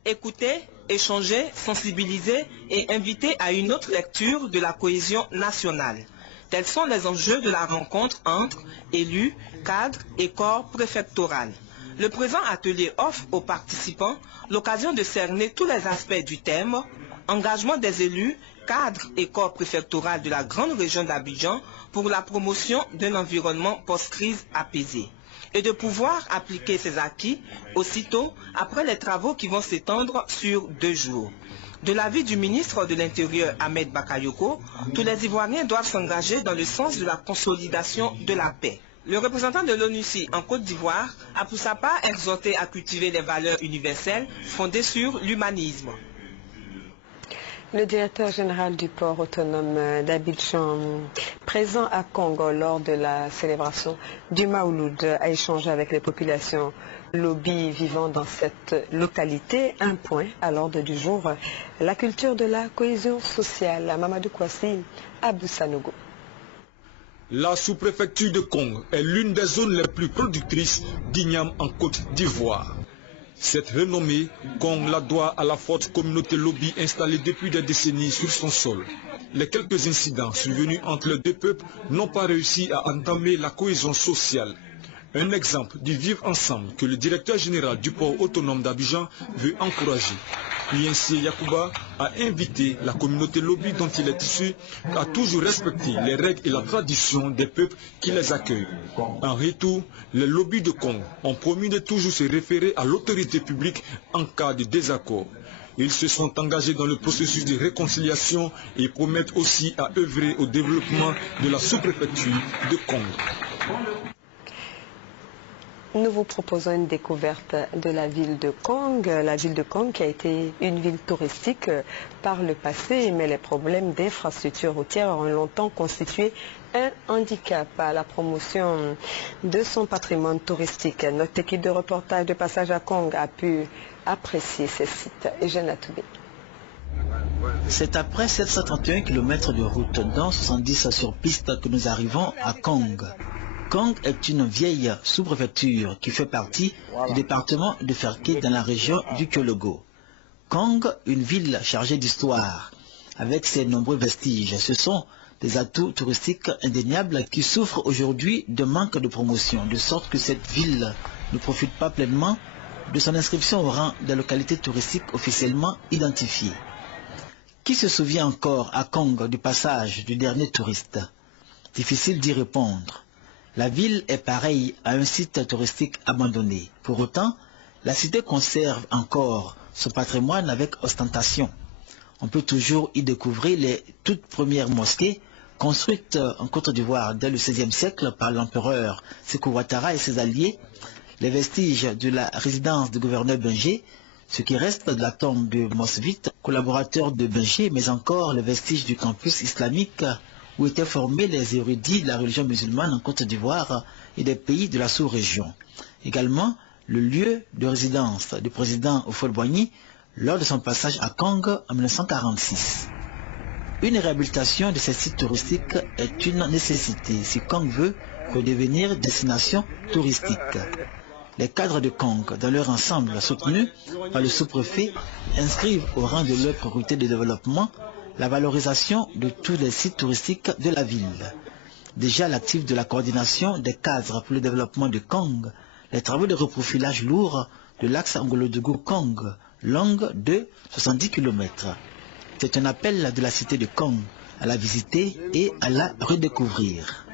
Écouter, échanger, sensibiliser et inviter à une autre lecture de la cohésion nationale. Tels sont les enjeux de la rencontre entre élus, cadres et corps préfectoral. Le présent atelier offre aux participants l'occasion de cerner tous les aspects du thème « Engagement des élus, cadres et corps préfectoral de la grande région d'Abidjan pour la promotion d'un environnement post-crise apaisé » et de pouvoir appliquer ces acquis aussitôt après les travaux qui vont s'étendre sur 2 jours. De l'avis du ministre de l'Intérieur Ahmed Bakayoko, tous les Ivoiriens doivent s'engager dans le sens de la consolidation de la paix. Le représentant de l'ONUCI en Côte d'Ivoire a pour sa part exhorté à cultiver les valeurs universelles fondées sur l'humanisme. Le directeur général du port autonome d'Abidjan, présent à Congo lors de la célébration du Maouloud, a échangé avec les populations lobby vivant dans cette localité. Un point à l'ordre du jour, la culture de la cohésion sociale. Mamadou Kouassi, Abou Sanogo. La sous-préfecture de Kong est l'une des zones les plus productrices d'igname en Côte d'Ivoire. Cette renommée, Kong la doit à la forte communauté lobby installée depuis des décennies sur son sol. Les quelques incidents survenus entre les deux peuples n'ont pas réussi à entamer la cohésion sociale. Un exemple du vivre ensemble que le directeur général du port autonome d'Abidjan veut encourager. INC Yacouba a invité la communauté lobby dont il est issu à toujours respecter les règles et la tradition des peuples qui les accueillent. En retour, les lobbies de Congo ont promis de toujours se référer à l'autorité publique en cas de désaccord. Ils se sont engagés dans le processus de réconciliation et promettent aussi à œuvrer au développement de la sous-préfecture de Congo. Nous vous proposons une découverte de la ville de Kong. La ville de Kong qui a été une ville touristique par le passé, mais les problèmes d'infrastructures routières ont longtemps constitué un handicap à la promotion de son patrimoine touristique. Notre équipe de reportage de passage à Kong a pu apprécier ces sites. Eugène Atoubé. C'est après 731 km de route, dont 70 sur piste, que nous arrivons à Kong. Kong est une vieille sous-préfecture qui fait partie du département de Ferké dans la région du Kyologo. Kong, une ville chargée d'histoire, avec ses nombreux vestiges. Ce sont des atouts touristiques indéniables qui souffrent aujourd'hui de manque de promotion, de sorte que cette ville ne profite pas pleinement de son inscription au rang des localités touristiques officiellement identifiées. Qui se souvient encore à Kong du passage du dernier touriste? Difficile d'y répondre. La ville est pareille à un site touristique abandonné. Pour autant, la cité conserve encore son patrimoine avec ostentation. On peut toujours y découvrir les toutes premières mosquées construites en Côte d'Ivoire dès le XVIe siècle par l'empereur Sékou Ouattara et ses alliés, les vestiges de la résidence du gouverneur Bengué, ce qui reste de la tombe de Mosvit, collaborateur de Bengué, mais encore les vestiges du campus islamique où étaient formés les érudits de la religion musulmane en Côte d'Ivoire et des pays de la sous-région. Également, le lieu de résidence du président Houphouët-Boigny lors de son passage à Kong en 1946. Une réhabilitation de ces sites touristiques est une nécessité si Kong veut redevenir destination touristique. Les cadres de Kong, dans leur ensemble soutenu par le sous-préfet, inscrivent au rang de leur priorité de développement la valorisation de tous les sites touristiques de la ville. Déjà à l'actif de la coordination des cadres pour le développement de Kong, les travaux de reprofilage lourd de l'axe Ngolo-Dougou-Kong, longue de 70 km. C'est un appel de la cité de Kong à la visiter et à la redécouvrir.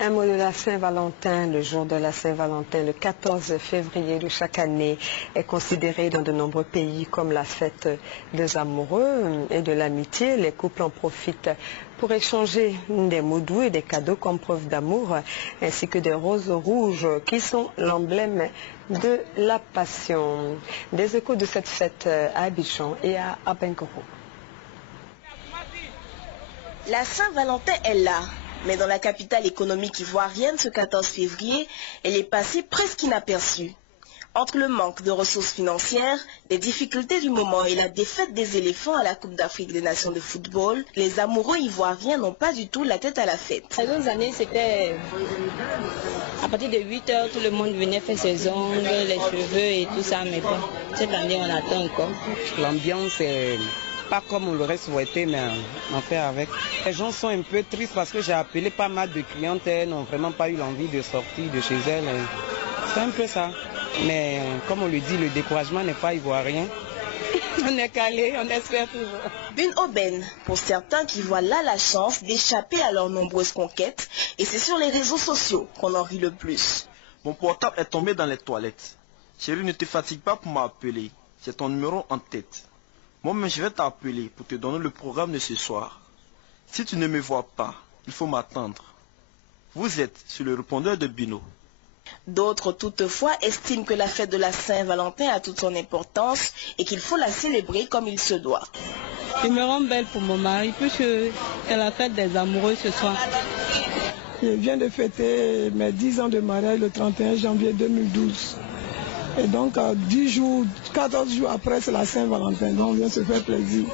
Un mot de la Saint-Valentin. Le jour de la Saint-Valentin, le 14 février de chaque année, est considéré dans de nombreux pays comme la fête des amoureux et de l'amitié. Les couples en profitent pour échanger des mots doux et des cadeaux comme preuve d'amour, ainsi que des roses rouges qui sont l'emblème de la passion. Des échos de cette fête à Abidjan et à Abangourou. La Saint-Valentin est là. Mais dans la capitale économique ivoirienne, ce 14 février, elle est passée presque inaperçue. Entre le manque de ressources financières, les difficultés du moment et la défaite des éléphants à la Coupe d'Afrique des Nations de football, les amoureux ivoiriens n'ont pas du tout la tête à la fête. Les autres années, c'était à partir de 8 h, tout le monde venait faire ses ongles, les cheveux et tout ça, mais bon, cette année, on attend encore. L'ambiance est pas comme on l'aurait souhaité, mais on fait avec. Les gens sont un peu tristes parce que j'ai appelé pas mal de clientes, elles n'ont vraiment pas eu l'envie de sortir de chez elles. C'est un peu ça. Mais comme on le dit, le découragement n'est pas ivoirien. On est calé, on espère toujours. Une aubaine pour certains qui voient là la chance d'échapper à leurs nombreuses conquêtes. Et c'est sur les réseaux sociaux qu'on en rit le plus. Mon portable est tombé dans les toilettes. Chérie, ne te fatigue pas pour m'appeler. J'ai ton numéro en tête. Moi, mais je vais t'appeler pour te donner le programme de ce soir. Si tu ne me vois pas, il faut m'attendre. Vous êtes sur le répondeur de Bino. D'autres, toutefois, estiment que la fête de la Saint-Valentin a toute son importance et qu'il faut la célébrer comme il se doit. Je me rends belle pour mon mari, puisque c'est la fête des amoureux ce soir. Je viens de fêter mes 10 ans de mariage le 31 janvier 2012. Et donc, 14 jours après, c'est la Saint-Valentin. Donc, on vient se faire plaisir.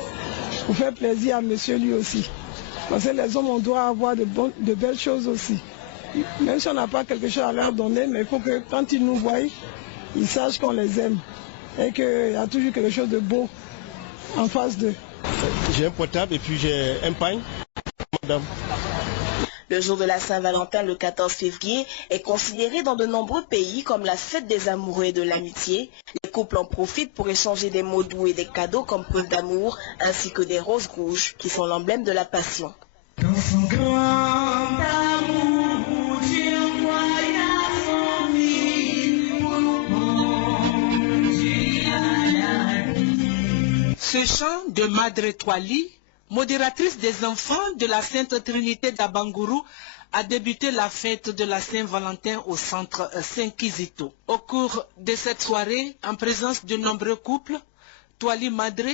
Pour faire plaisir à monsieur lui aussi. Parce que les hommes, on doit avoir de belles choses aussi. Même si on n'a pas quelque chose à leur donner, mais il faut que quand ils nous voient, ils sachent qu'on les aime. Et qu'il y a toujours quelque chose de beau en face d'eux. J'ai un portable et puis j'ai un pain. Madame. Le jour de la Saint-Valentin, le 14 février, est considéré dans de nombreux pays comme la fête des amoureux et de l'amitié. Les couples en profitent pour échanger des mots doux et des cadeaux comme preuve d'amour, ainsi que des roses rouges, qui sont l'emblème de la passion. Dans son grand amour, Dieu envoya son Fils pour conduire à la vie. Ce chant de Madre Toili, modératrice des enfants de la Sainte Trinité d'Abangourou, a débuté la fête de la Saint-Valentin au centre Saint-Kizito. Au cours de cette soirée, en présence de nombreux couples, Toili Madre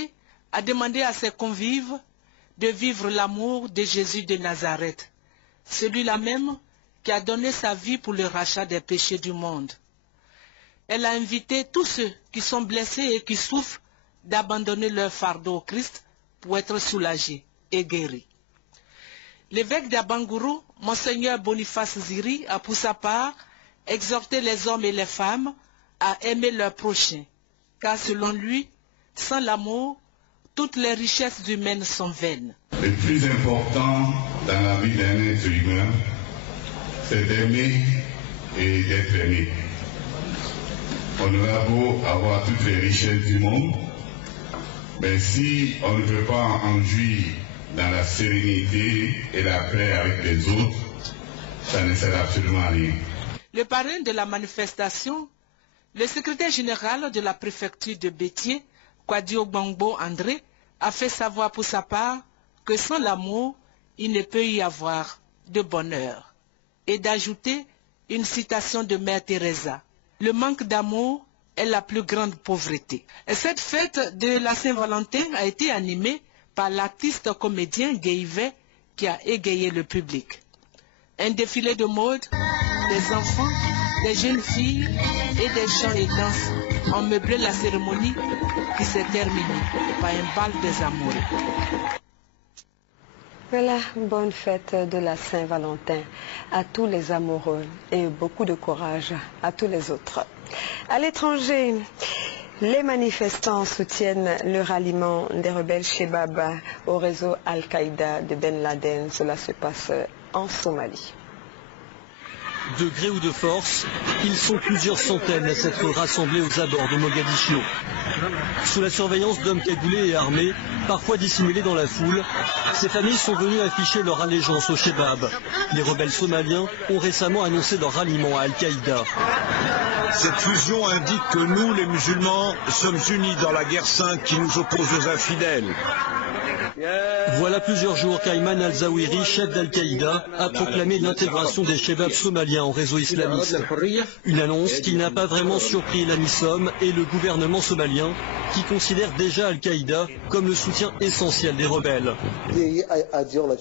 a demandé à ses convives de vivre l'amour de Jésus de Nazareth, celui-là même qui a donné sa vie pour le rachat des péchés du monde. Elle a invité tous ceux qui sont blessés et qui souffrent d'abandonner leur fardeau au Christ pour être soulagés et guéris. L'évêque d'Abangourou, Monseigneur Boniface Ziri, a pour sa part exhorté les hommes et les femmes à aimer leur prochain, car selon lui, sans l'amour, toutes les richesses humaines sont vaines. Le plus important dans la vie d'un être humain, c'est d'aimer et d'être aimé. On aura beau avoir toutes les richesses du monde, mais si on ne peut pas en jouir dans la sérénité et la paix avec les autres, ça ne sert absolument à rien. Le parrain de la manifestation, Le secrétaire général de la préfecture de Bétier, Kwadio Gbangbo André, a fait savoir pour sa part que sans l'amour, il ne peut y avoir de bonheur. Et d'ajouter une citation de Mère Teresa. Le manque d'amour est la plus grande pauvreté. Et cette fête de la Saint-Valentin a été animée par l'artiste comédien Guéivet qui a égayé le public. Un défilé de mode, des enfants, des jeunes filles et des chants et danses ont meublé la cérémonie qui s'est terminée par un bal des amoureux. Voilà, bonne fête de la Saint-Valentin à tous les amoureux et beaucoup de courage à tous les autres. À l'étranger, les manifestants soutiennent le ralliement des rebelles Shebab au réseau Al-Qaïda de Ben Laden. Cela se passe en Somalie. De gré ou de force, ils sont plusieurs centaines à s'être rassemblés aux abords de Mogadiscio. Sous la surveillance d'hommes cagoulés et armés, parfois dissimulés dans la foule, ces familles sont venues afficher leur allégeance au Shebab. Les rebelles somaliens ont récemment annoncé leur ralliement à Al-Qaïda. Cette fusion indique que nous, les musulmans, sommes unis dans la guerre sainte qui nous oppose aux infidèles. Voilà plusieurs jours qu'Ayman al-Zawahiri, chef d'Al-Qaïda, a proclamé l'intégration des Shebabs somaliens au réseau islamiste. Une annonce qui n'a pas vraiment surpris l'AMISOM et le gouvernement somalien, qui considère déjà Al-Qaïda comme le soutien essentiel des rebelles.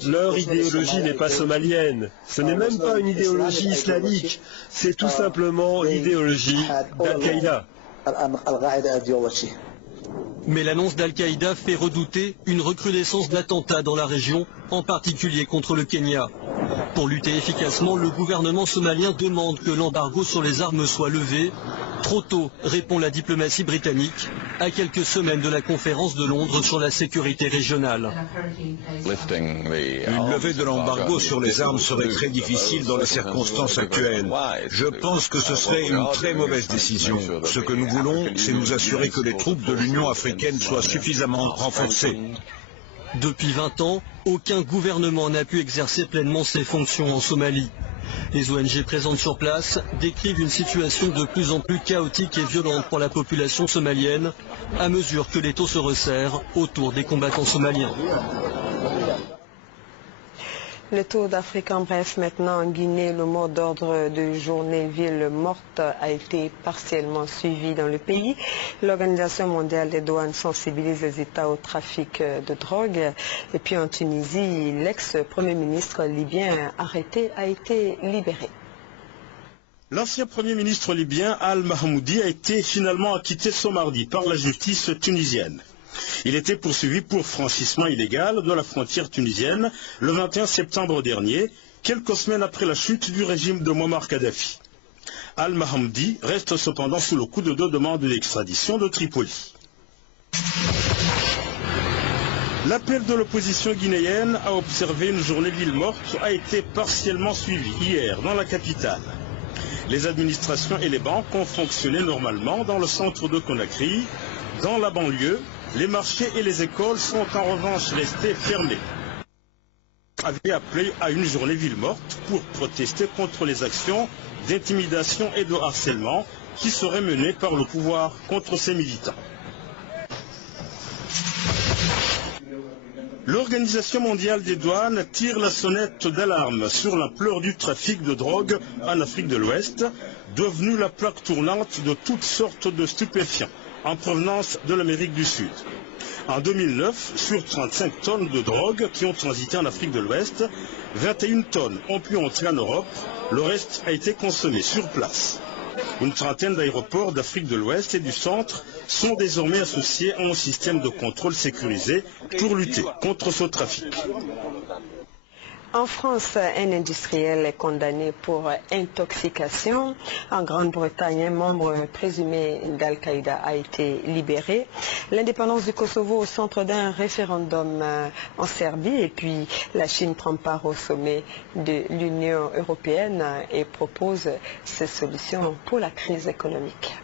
Leur idéologie n'est pas somalienne. Ce n'est même pas une idéologie islamique. C'est tout simplement l'idéologie d'Al-Qaïda. Mais l'annonce d'Al-Qaïda fait redouter une recrudescence d'attentats dans la région, en particulier contre le Kenya. Pour lutter efficacement, le gouvernement somalien demande que l'embargo sur les armes soit levé. Trop tôt, répond la diplomatie britannique, à quelques semaines de la conférence de Londres sur la sécurité régionale. Une levée de l'embargo sur les armes serait très difficile dans les circonstances actuelles. Je pense que ce serait une très mauvaise décision. Ce que nous voulons, c'est nous assurer que les troupes de l'Union africaine soient suffisamment renforcées. Depuis 20 ans, aucun gouvernement n'a pu exercer pleinement ses fonctions en Somalie. Les ONG présentes sur place décrivent une situation de plus en plus chaotique et violente pour la population somalienne, à mesure que les taux se resserrent autour des combattants somaliens. Le Tour d'Afrique en bref maintenant en Guinée, le mot d'ordre de journée ville morte a été partiellement suivi dans le pays. L'Organisation mondiale des douanes sensibilise les États au trafic de drogue. Et puis en Tunisie, l'ex-premier ministre libyen arrêté a été libéré. L'ancien Premier ministre libyen Al-Mahmoudi a été finalement acquitté ce mardi par la justice tunisienne. Il était poursuivi pour franchissement illégal de la frontière tunisienne le 21 septembre dernier, quelques semaines après la chute du régime de Mouammar Kadhafi. Al-Mahmoudi reste cependant sous le coup de 2 demandes d'extradition de Tripoli. L'appel de l'opposition guinéenne à observer une journée ville morte a été partiellement suivi hier dans la capitale. Les administrations et les banques ont fonctionné normalement dans le centre de Conakry. Dans la banlieue, les marchés et les écoles sont en revanche restés fermés. Avait appelé à une journée ville morte pour protester contre les actions d'intimidation et de harcèlement qui seraient menées par le pouvoir contre ses militants. L'Organisation mondiale des douanes tire la sonnette d'alarme sur l'ampleur du trafic de drogue en Afrique de l'Ouest, devenue la plaque tournante de toutes sortes de stupéfiants en provenance de l'Amérique du Sud. En 2009, sur 35 tonnes de drogue qui ont transité en Afrique de l'Ouest, 21 tonnes ont pu entrer en Europe, le reste a été consommé sur place. Une trentaine d'aéroports d'Afrique de l'Ouest et du Centre sont désormais associés à un système de contrôle sécurisé pour lutter contre ce trafic. En France, un industriel est condamné pour intoxication. En Grande-Bretagne, un membre présumé d'Al-Qaïda a été libéré. L'indépendance du Kosovo au centre d'un référendum en Serbie. Et puis, la Chine prend part au sommet de l'Union européenne et propose ses solutions pour la crise économique.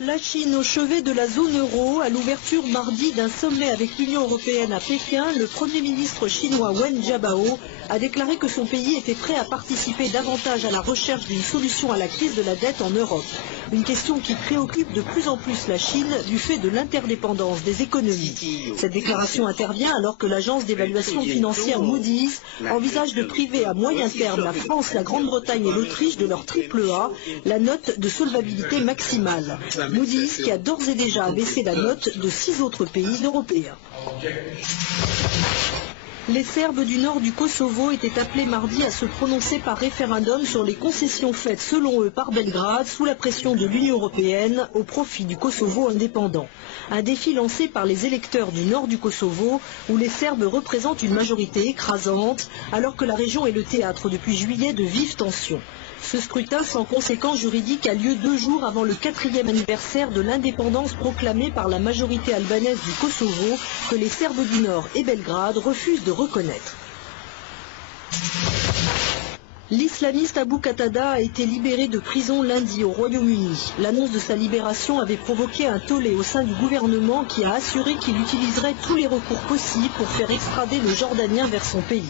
La Chine au chevet de la zone euro, à l'ouverture mardi d'un sommet avec l'Union européenne à Pékin, le Premier ministre chinois Wen Jiabao a déclaré que son pays était prêt à participer davantage à la recherche d'une solution à la crise de la dette en Europe. Une question qui préoccupe de plus en plus la Chine du fait de l'interdépendance des économies. Cette déclaration intervient alors que l'agence d'évaluation financière Moody's envisage de priver à moyen terme la France, la Grande-Bretagne et l'Autriche de leur AAA, la note de solvabilité maximale. Moody's qui a d'ores et déjà abaissé la note de 6 autres pays européens. Les Serbes du nord du Kosovo étaient appelés mardi à se prononcer par référendum sur les concessions faites selon eux par Belgrade sous la pression de l'Union européenne au profit du Kosovo indépendant. Un défi lancé par les électeurs du nord du Kosovo où les Serbes représentent une majorité écrasante alors que la région est le théâtre depuis juillet de vives tensions. Ce scrutin sans conséquence juridique a lieu 2 jours avant le 4e anniversaire de l'indépendance proclamée par la majorité albanaise du Kosovo que les Serbes du Nord et Belgrade refusent de reconnaître. L'islamiste Abu Qatada a été libéré de prison lundi au Royaume-Uni. L'annonce de sa libération avait provoqué un tollé au sein du gouvernement qui a assuré qu'il utiliserait tous les recours possibles pour faire extrader le Jordanien vers son pays.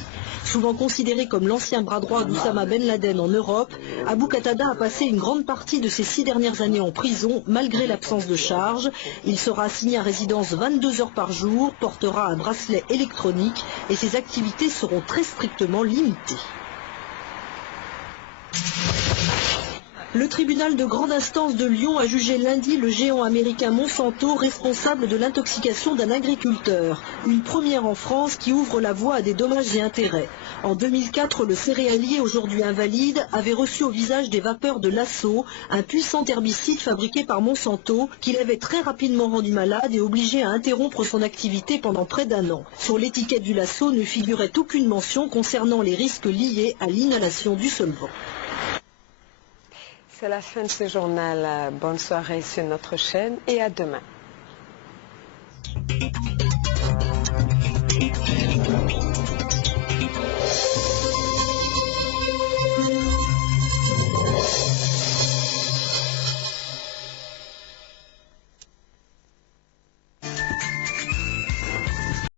Souvent considéré comme l'ancien bras droit d'Oussama Ben Laden en Europe, Abu Qatada a passé une grande partie de ses 6 dernières années en prison, malgré l'absence de charge. Il sera assigné à résidence 22 heures par jour, portera un bracelet électronique et ses activités seront très strictement limitées. Le tribunal de grande instance de Lyon a jugé lundi le géant américain Monsanto responsable de l'intoxication d'un agriculteur. Une première en France qui ouvre la voie à des dommages et intérêts. En 2004, le céréalier, aujourd'hui invalide, avait reçu au visage des vapeurs de Lasso, un puissant herbicide fabriqué par Monsanto, qui l'avait très rapidement rendu malade et obligé à interrompre son activité pendant près d'1 an. Sur l'étiquette du Lasso ne figurait aucune mention concernant les risques liés à l'inhalation du solvant. C'est la fin de ce journal. Bonne soirée sur notre chaîne et à demain.